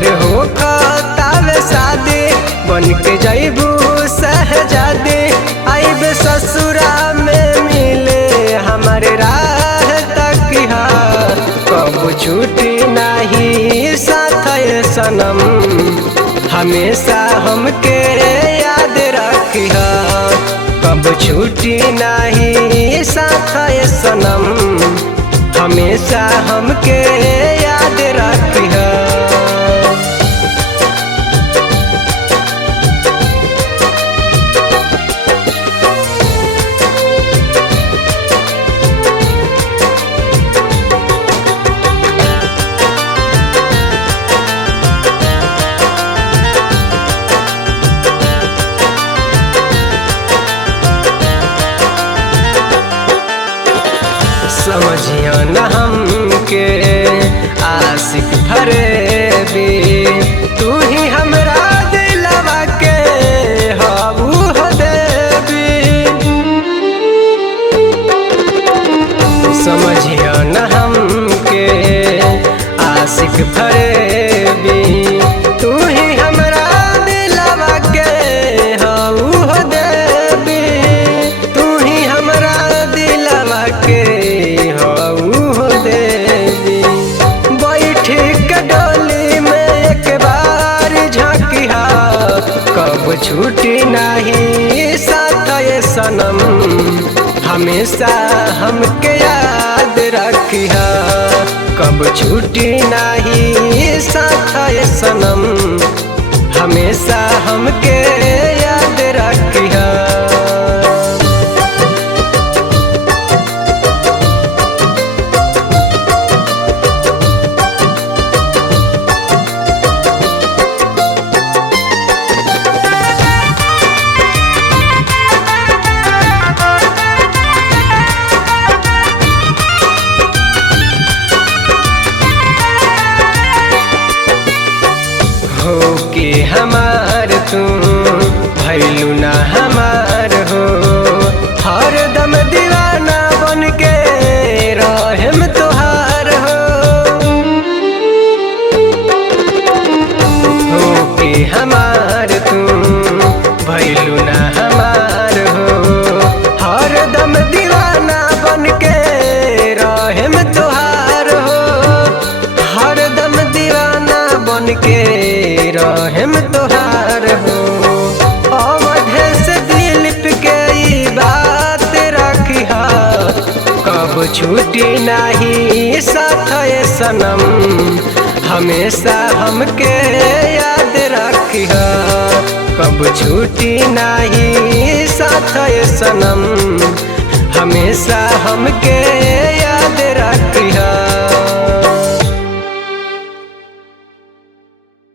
हमर हो खतावे शादी, बन के जइबू सहजादी। आइब ससुरा में मिले हमर राह तकिहा, कब छूटी नहीं साथ सनम, हमेशा हमके याद रखिहा। कब छूटी नहीं साथ सनम, हमेशा हमके याद रखिहा। समझिया न हमके आशिक फरेबी, तू ही हमरा दिलवा के हबू हो देवी। समझिया न हमके आशिक फरेबी, तू ही हमरा दिलवा के हबू हो देवी। तू ही हमरा दिलवा के छूटी नहीं साथ सनम, हमेशा हमके याद रखिहा। कब छूटी नहीं साथ सनम, हमेशा हमके याद रखिहा। के हमार तू भैलू ना हमार हो, हर दम दीवाना बन के रहम तोहार हो के हमार तू भैलू ना हमार हो, हर दम दीवाना बन के रहम तोहार हो। हर दम दीवाना बन के रहम तोहार हो। अवधे से दिलीप के ई बात रखिहा, कब छूटी नहीं साथ सनम, हमेशा हमके याद रखिहा। कब छूटी नहीं साथ सनम, हमेशा हमके याद रखिहा।